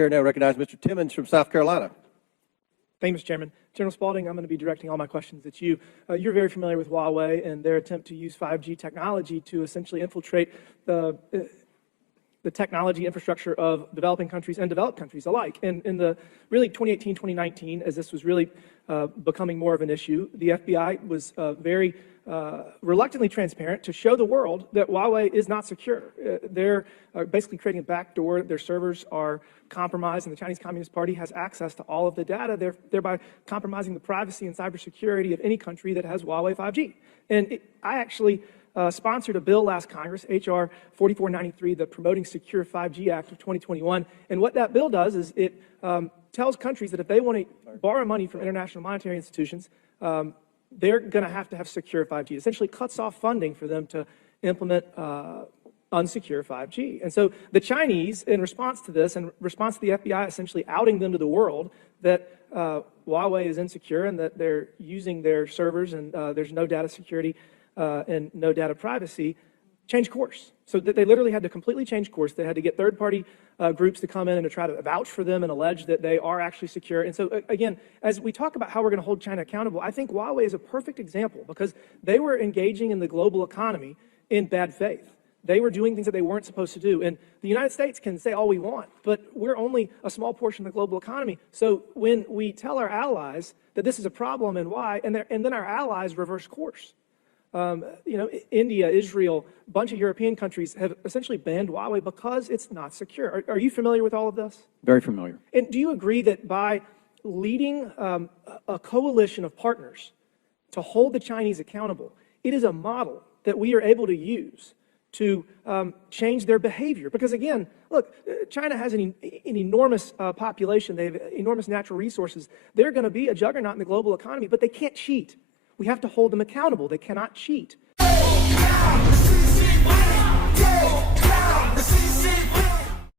Chair now recognizes Mr. Timmons from South Carolina. Thank you, Mr. Chairman. General Spalding, I'm going to be directing all my questions at you. You're very familiar with Huawei and their attempt to use 5G technology to essentially infiltrate the technology infrastructure of developing countries and developed countries alike. And in the really 2018, 2019, as this was really becoming more of an issue, the FBI was very reluctantly transparent to show the world that Huawei is not secure. They're basically creating a backdoor. Their servers are compromised, and the Chinese Communist Party has access to all of the data, thereby compromising the privacy and cybersecurity of any country that has Huawei 5G. And I actually sponsored a bill last Congress, H.R. 4493, the Promoting Secure 5G Act of 2021. And what that bill does is it tells countries that if they want to borrow money from international monetary institutions, they're going to have secure 5G. It essentially cuts off funding for them to implement unsecure 5G. And so the Chinese, in response to this, in response to the FBI essentially outing them to the world that Huawei is insecure and that they're using their servers and there's no data security and no data privacy, change course. So that they literally had to completely change course. They had to get third-party groups to come in and to try to vouch for them and allege that they are actually secure. And so, again, as we talk about how we're going to hold China accountable, I think Huawei is a perfect example because they were engaging in the global economy in bad faith. They were doing things that they weren't supposed to do. And the United States can say all we want, but we're only a small portion of the global economy. So when we tell our allies that this is a problem and why, and then our allies reverse course. You know, India, Israel, a bunch of European countries have essentially banned Huawei because it's not secure. Are you familiar with all of this? Very familiar. And do you agree that by leading a coalition of partners to hold the Chinese accountable, it is a model that we are able to use to change their behavior? Because again, look, China has an enormous population. They have enormous natural resources. They're going to be a juggernaut in the global economy, but they can't cheat. We have to hold them accountable. They cannot cheat.